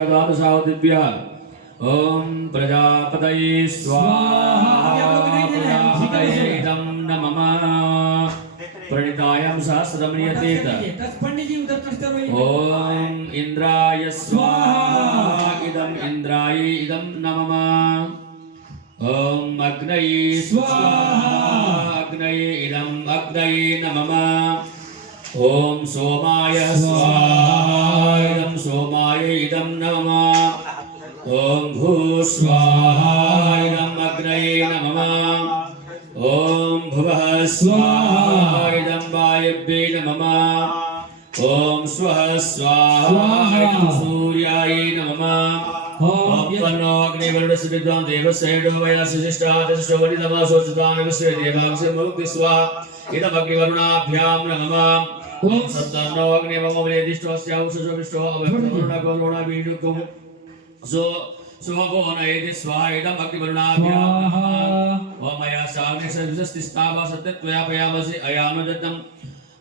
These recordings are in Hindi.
द्वादशावतिभ्यः ओम प्रजापतये स्वाहा प्रजापतये इदं नमः प्रणितायां सहस्रं नियतेत ओम इंद्राय स्वाहा इदं इंद्राय इदं नमः ओम अग्नये स्वाहा अग्नये इदं अग्नये नमः ओम सोमाय स्वाहा इदं सोमाय इदं नमः ओम भूस्वाहा इदं अग्नये नमः ओम भुवः स्वाहा इदं वायव्ये नमः ओम स्वः स्वाहा इदं सूर्याय नमः ओम तन्नो अग्निर्वरुणस्य विद्वान् देवस्य वयसिष्ठादशो वनितमा सोचतान् विश्वे देवांस्य मुक्ति स्वाहा इदम् अग्निवरुणाभ्यां नमः ओम सत्तन्नो अग्निवमवेदिष्टोऽस्य उषसो विष्टो अवक्तवरुणको वरुणाभियुक्तो सोभोनयति स्वाहा इदम् अग्निवरुणाभ्यां नमः ओम मया साग्निसविष्टिस्तावा सत्यत्वया पयामसि अयानुजतम्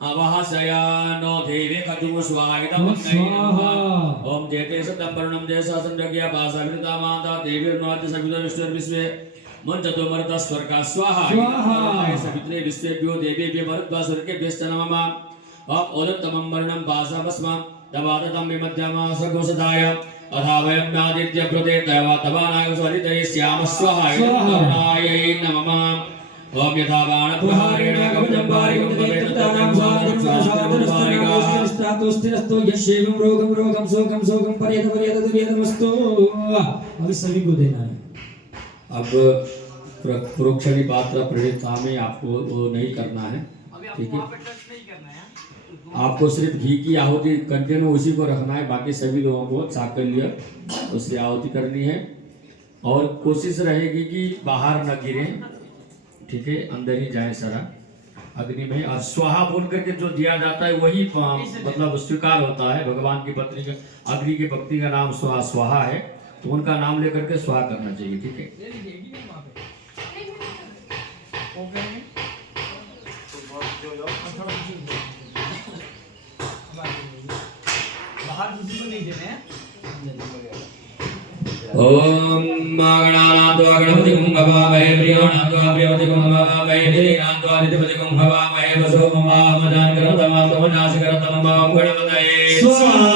अवहसयानो देवे कतुः स्वाहा इदम् अग्नये नमः ओम जेते सतं वरुणं जयसासंजज्ञा पासाविता माता देवीर्नोति सवितुर्विश्वे मंचतो मरुता स्वर्गा स्वाहा सवित्रे विश्वेभ्यो देवेभ्यो मरुत्वा स्वर्गेभ्यश्च नमः ओम ओदत्तमं वर्णं पासावस्म दवादतं विमध्यमा सघोषदाय अथा वयं नादित्य प्रते तवानाय स्वरितये स्याम स्वाहा इदं नमः ओम यथा बाणप्रहारेण कवचं पारिकं भवेत् तथा स्थिरस्तो यशेवं रोगं शोकं पर्यतमस्तु। अभी सभी को देना है। अब प्रोक्षणी पात्र प्रणिता में आपको वो नहीं करना है, ठीक है। आपको सिर्फ घी की आहुति कंटिन्यू उसी को रखना है, बाकी सभी लोगों को चाकल्य उससे आहुति करनी है और कोशिश रहेगी कि बाहर न गिरे, ठीक है, अंदर ही जाए सारा अग्नि में। और स्वाहा बोल करके जो दिया जाता है वही मतलब स्वीकार होता है। भगवान की पत्नी का अग्नि की भक्ति का नाम स्वाहा है, तो उनका नाम लेकर के स्वाहा करना चाहिए, ठीक है। ओम गणानातो गणपतिं हवामहे प्रियाणातो प्रियवतिं हवामहे धीराणातो अधिपतिं हवामहे वसो ममामदान करतमां तमनाशकरतमं गणपतये स्वाहा।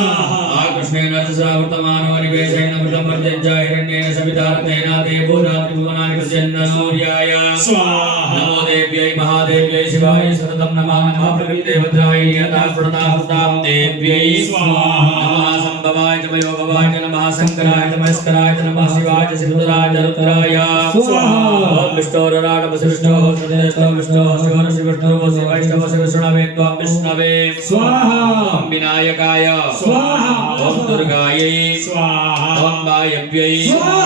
कृष्णेन रजसावर्तमानो निवेशेन मृतं वर्जञ्च हिरण्येन सवितार्थेन देवो रात्रिभुवनानि पश्यन् सूर्याय स्वाहा। नमो देव्यै महादेव्यै शिवाय सततं नमः नमः प्रकृते भद्राय यथा प्रणतां देव्यै स्वाहा। नमः संभवाय च मयोभवाय च नमः शंकराय च मस्कराय च नमः शिवाय च शिवतराय च रुद्राय स्वाहा। ओम विष्णोराड वसिष्ठो सदेष्टो विष्णो शिवर शिवष्णो शिवैष्णव शिवशुणवे त्वं विष्णवे स्वाहा। ओम विनायकाय स्वाहा ओम दुर्गायै स्वाहा ओम वायव्यै स्वाहा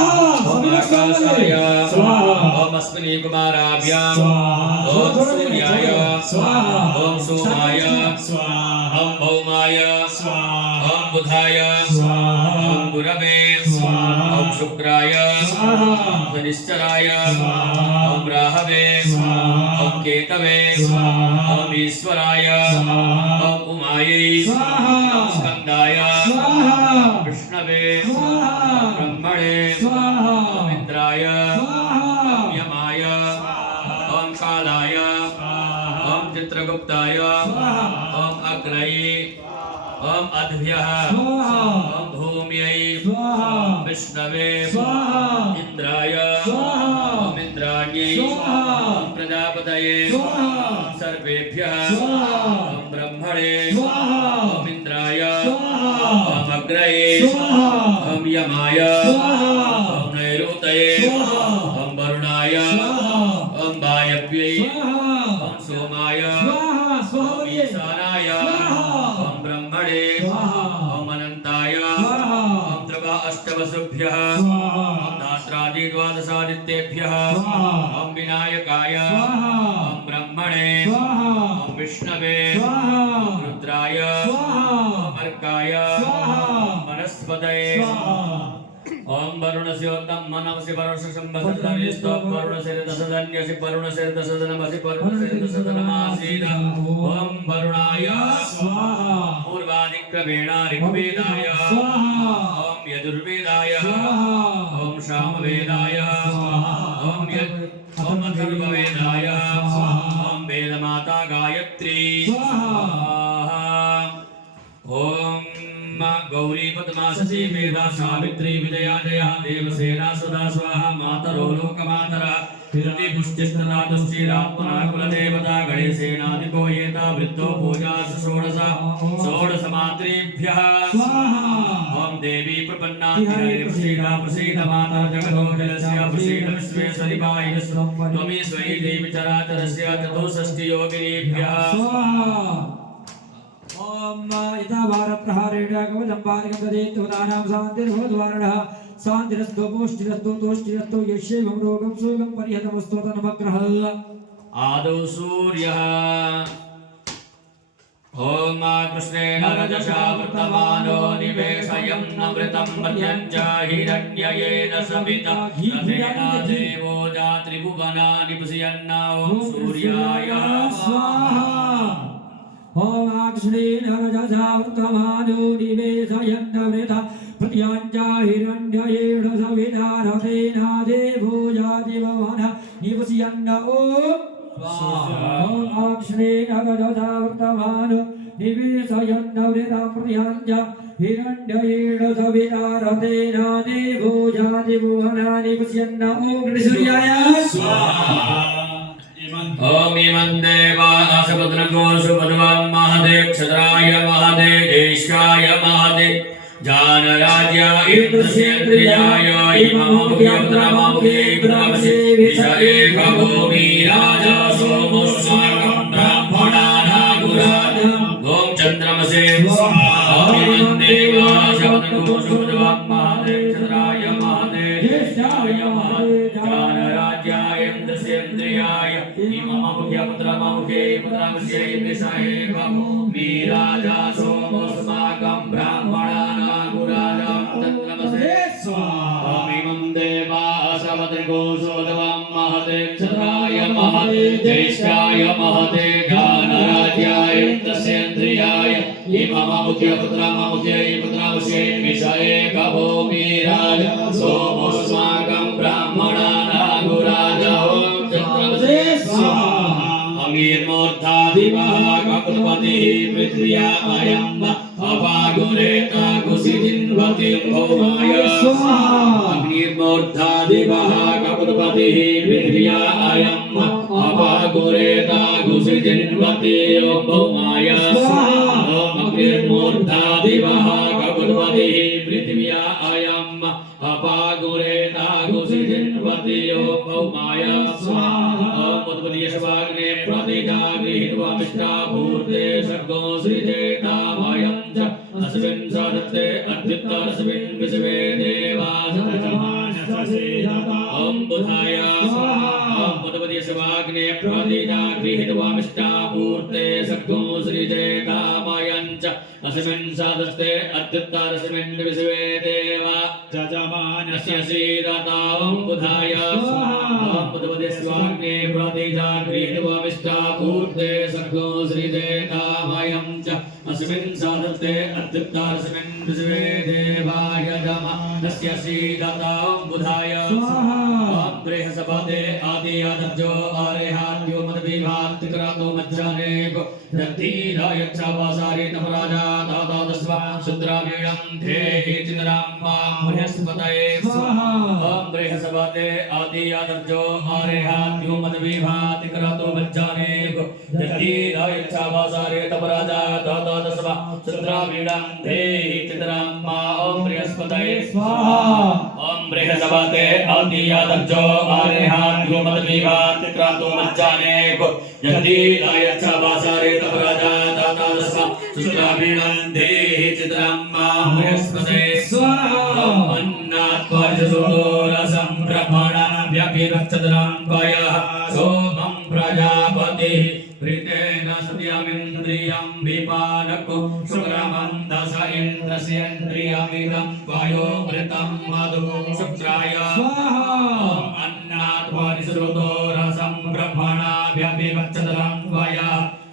ओम आकाशाय स्वाहा ओम अश्विनी कुमाराभ्यां स्वाहा ओम सूर्याय स्वाहा ओम सोमाय स्वाहा ओम भौमाय स्वाहा ओम बुधाय स्वाहा ओम गुरवे स्वाहा ओम शुक्राय स्वाहा ओम शनिश्चराय स्वाहा ओम राहवे स्वाहा ओम केतवे स्वाहा ओम ईश्वराय स्वाहा ओम उमायै स्वाहा ओम स्कंदाय स्वाहा विष्णवे स्वाहा ब्रह्मणे स्वाहा ओम इंद्राय स्वाहा ओम यमाय स्वाहा ओम कालाय स्वाहा ओम चित्रगुप्ताय स्वाहा ओम अग्नये ओम अद्भ्यः स्वाहा ओम भूम्यै स्वाहा ओम विष्णवे स्वाहा इंद्राय स्वाहा ओम इंद्राण्यै स्वाहा ओम प्रजापतये स्वाहा ओम सर्वेभ्यः स्वाहा ओम ब्रह्मणे स्वाहा ओम इंद्राय स्वाहा ओम अग्नये स्वाहा ओम यमाय स्वाहा ओम नैऋतये स्वाहा ओम वरुणाय स्वाहा ओम वायव्यै स्वाहा ओम सोमाय स्वाहा ओम ईशानाय ओम ब्रह्मणे स्वाहा ओम अनंताय स्वाहा ओम त्रिवा अष्टवसुभ्यः स्वाहा ओम धात्रादि द्वादशादित्येभ्यः स्वाहा ओम विनायकाय स्वाहा ओम ब्रह्मणे स्वाहा ओम विष्णवे स्वाहा ओम रुद्राय स्वाहा ओम अर्काय स्वाहा ओम वनस्पतये स्वाहा ओम वरुणस्योत्तम मनमसि वरुणशम्भसर्दनिस्तो वरुणसिरदसदन्यसि वरुणसिरदसदनमसि वरुणसिरदसदनमासीद ओम वरुणाय स्वाहा पूर्वादिक्रमेण ऋग्वेदाय स्वाहा ओम यजुर्वेदाय स्वाहा ओम सामवेदाय ओम ओम अथर्ववेदाय ओम वेदमाता गायत्री स्वाहा ओम गौरी पद्मासती मेधा सावित्री विजया जया देवसेना सदा स्वाहा मातरो लोकमातरा फिरति पुष्टिस्तदा तुष्टिरात्मना कुलदेवता गणेशेनादिको येता वृद्धो पूजा षोडश मात्रेभ्यः स्वाहा ओम देवी प्रपन्नाति प्रसीदा प्रसीद माता जगदोऽखिलस्य प्रसीद विश्वेश्वरि पाहिनस्त्वं त्वमेश्वरी देवी चराचरस्य चतुष्षष्टि योगिनीभ्यः स्वाहा ओम यथा भारप्रहारेण कवचम्पादिकं तदेत्युदानां शान्तिर्भवद्वारणः शान्तिरस्तु पुष्टिरस्तु तुष्टिरस्तु यस्यैवं रोगं शोकं परिहतमस्तु तन्मग्रहः आदौ सूर्यः ओम कृष्णेन रजसा वृतमानो निवेशयन् नमृतं मध्यं च हिरण्ययेन सविता रथेन देवो जात्रिभुवनानि पश्यन् ओम सूर्याय स्वाहा ओम अक्षरेण रजसा वृतमानो निवेशयन् वृथा प्रत्याञ्चा हिरण्ययेण सविता रथेन देवो जातिभुवनानि निपश्यन् ओम ओम अक्षरेण रजसा वृतमानो निवेशयन् वृथा प्रत्याञ्चा हिरण्ययेण सविता रथेन देवो जातिभुवनानि पश्यन् ओम सूर्याय स्वाहा ओम इमं देवासपुत्रको सुपद्वं महादेव क्षत्राय महादेव ज्येष्ठाय महादेव जानराज्य इंद्रसेन्द्रियाय इममुख्यपुत्रमुखे ब्रह्मसे विषये भूमि राजा सोमस्वागं ब्राह्मणानागुराजम् ओम चन्द्रमसे स्वाहा ओम इमं देवासपुत्रको सुपद्वं महादेव क्षत्राय महादेव ज्येष्ठाय महादेव जानराज्य इंद्रसेन्द्रियाय इममुख्यपुत्रमुखे ब्रह्मसे विषये भूमि राजा सोमस्वागं ब्राह्मणानागुराजम् चन्द्रमसे स्वाहा ओम इमं देवासपुत्रको सुपद्वं महादेव क्षत्राय महादेव ज्येष्ठाय महादेव ज्ञानराज्याय इंद्रसेन्द्रियाय इममुख्यपुत्रमुखे ब्रह्मसे विषये भूमि राजा सोमस्वागं ब्राह्मणानागुराजम् चन्द्रमसे स्वाहा अमीर्मूर्धादिवः ककुलपतिः पृथिव्या अयम् अपागुरेता कुशिजिन्वतिं भौमाय स्वाहा अग्निर्मूर्धादिवः ककुलपतिः पृथिव्या अयम् अपागुरेता कुशिजिन्वतिं भौमाय स्वाहा अग्निर्मूर्धादिवः ककुलपतिः पृथिव्या अयम् अपागुरेता कुशिजिन्वतिं भौमाय स्वाहा मुद्गदीयशवाग्ने प्रतिजागृहीत्वा भूर्ते सर्गो सृजेतामयं च अस्मिन् सदत्ते अद्युत्तरस्मिन् विश्वे देवासतमानससेदता ॐ बुधाय स्वाहा ॐ मुद्गदीयशवाग्ने प्रतिजागृहीत्वा भूर्ते सर्गो सृजेतामयं च अस्मिन् सदत्ते अद्युत्तरस्मिन् विश्वे देवासतमानस्य सेदता ॐ बुधाय स्वाहा ॐ मुद्गदीयशवाग्ने प्रतिजागृहीत्वा भूर्ते सर्गो सृजेतामयं च अस्मिन् सदत्ते अद्युत्तरस्मिन् विश्वे देवाय नमः सीदता बुधाय स्वाहा बृहस्पते आदि आदर्जो आरेहाद्यो मद्विभात् क्रतो मज्जनेको दत्तीराय चावासारे तपराजा दादा दस्वा शुद्रावीणं धेहि चिन्द्रां मां बृहस्पतये स्वाहा बृहस्पते आदि आदर्जो आरेहाद्यो मद्विभात् क्रतो मज्जनेको दत्तीराय चावासारे तपराजा दादा दस्वा शुद्रावीणं धेहि चिन्द्रां मां बृहस्पतये स्वाहा बृहस्पते आदि आदर्जो आरेहाद्यो मद्विभात् क्रतो मज्जनेको दत्तीराय चावासारे तपराजा दादा दस्वा शुद्रावीणं धेहि चिन्द्रां मां बृहस्पतये स्वाहा अन्नात्पर्जसुदोरसं ब्रह्मणां व्यभिरक्षद्रान्वयः सोमं प्रजापतिः प्रीतेन सत्यमिन्द्रियं विपानको शुक्रमन्दस इन्द्रस्येन्द्रियमिदं त्वया वायोमृतं मधु शुक्राय स्वाहा ॐ अन्नाद्वारिसृतो रसं ब्रह्मणाभ्यभिवक्षतरं त्वया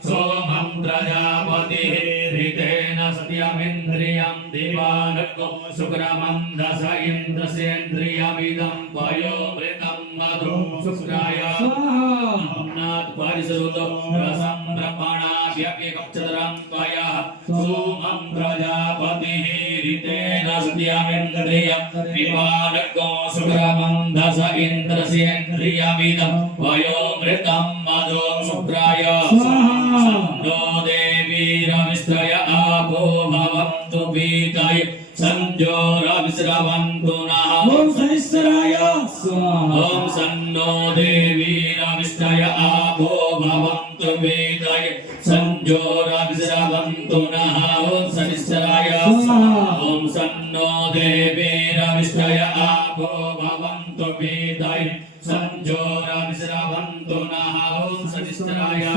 सोमं प्रजापतिः ऋतेन सत्यमिन्द्रियं दिवानको सुक्रमं दश इन्द्रस्येन्द्रियमिदं वयोमृतं मधु शुक्राय स्वाहा अन्नाद्वारिसृतो रसं ब्रह्मणाभ्यभिवक्षतरं त्वया सोमं प्रजापतिः ऋतेन सत्यमिन्द्रियं दिवानको सुक्रमं दश इन्द्रस्येन्द्रियमिदं वयोमृतं मधु शुक्राय नो देवीरविश्रय आपो भवन्तु पीतये संजोरविश्रवन्तु नः ओम सहस्राय स्वाहा ॐ सन्नो देवीरविश्रय आपो भवन्तु पीतये संजोरविश्रवन्तु नः ॐ सहस्राय ॐ सन्नो देवीरविश्रय आपो भवन्तु पीतये संजोरविश्रवन्तु नः ॐ सहस्राय ॐ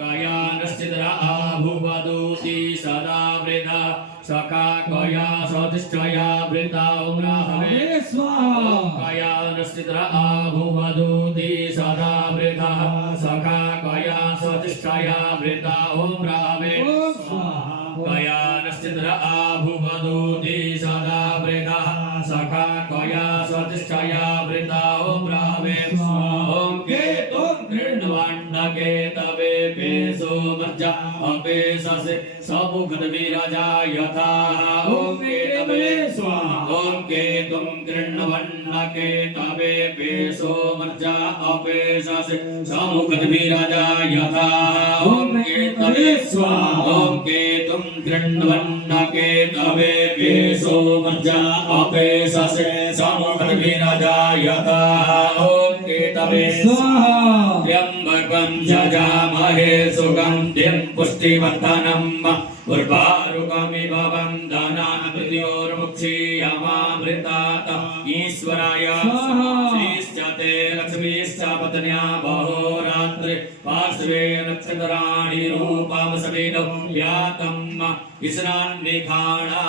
कायानश्चिद्र आभुवदूति सदा वृथा सखा कया सदिष्टया वृता ॐ राहवे स्वाहा कायानश्चिद्र आभुवदूति सदा वृथा सखा कया सदिष्टया वृता ॐ राहवे स्वाहा कयानश्चिद्र आभुवदूति सदा वृथा सखा कया सदिष्टया वृता ॐ राहवे ॐ केतुं गृह्णवन्नके तवे पेशो मज्जा अपेशसे समुखद्विराजा यथा ॐ केतवे स्वाहा ॐ केतुं गृह्णवन्नके तवे पेशो मज्जा अपेशसे समुखद्विराजा यथा ॐ केतवे स्वाहा ॐ केतुं गृह्णवन्नके तवे पेशो मज्जा अपेशसे समुखद्विराजा यथा ॐ केतवे स्वाहा त्र्यम्बकं जजामहे सुगन्धिं पुष्टिवर्धनम् उर्वारुकमिव वन्दनान् मृत्योर्मुक्षीयमामृतात् ईश्वराय श्रीश्च ते लक्ष्मीश्च पत्न्या बहोरात्रि पार्श्वे नक्षत्राणि रूपं सविनो यातं ईशान्यखाणां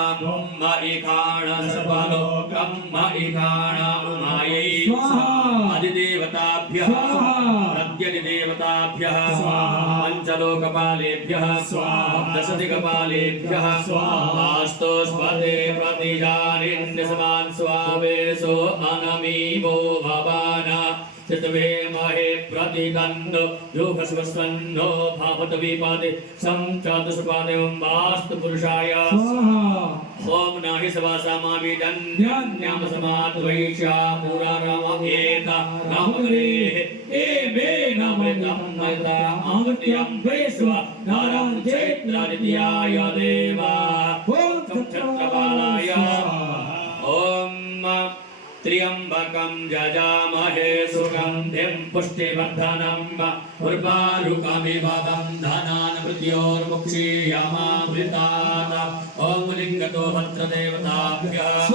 सर्वलोकं मायै अधिदेवताभ्यः प्रत्यधिदेवताभ्यः पञ्चलोकपालेभ्यः दशदिक्पालेभ्यः स्वाहास्तु स्वते प्रतिजानिन्यसमान् स्वावेशो अनमीवो भवान् चित्वे महे प्रतिगन्धो योगस्वस्वन्नो भावत विपादे संचातुष्पादे वास्तु पुरुषाय ओम नाहि सवासामाविदन्याम समाद्वैष्या पुरारामहेता रामगरेः एवे नमृतं मयता अमृत्यं वेश्वा नारं चैत्रादित्याय देवा ओम छत्रपालाय ओम त्र्यम्बकं जजामहे सुगन्धिं पुष्टिवर्धनम् उर्वारुकमिव बन्धनान् मृत्योर्मुक्षीयमामृतात् ॐ लिङ्गतो भद्रदेवताभ्यः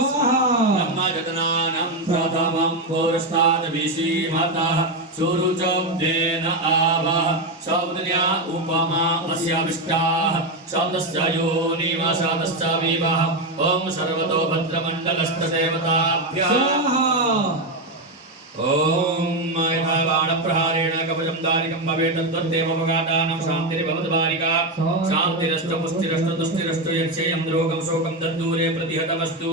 ब्रह्मजतनानं प्रथमं पुरस्ताद् विसीमतः सुरुचब्देन आवः शब्दन्या उपमा अस्याविष्टाः शब्दश्च योनिव शब्दश्च विवः ॐ सर्वतो भद्रमण्डलस्थदेवताभ्यः ॐ यथा बाणप्रहारेण कवचं दारिकं भवेत् तद्देवमगादानं शान्तिर्भवतु बालिका शान्तिरस्तु पुष्टिरस्तु तुष्टिरस्तु यक्षेयं रोगं शोकं तद्दूरे प्रतिहतमस्तु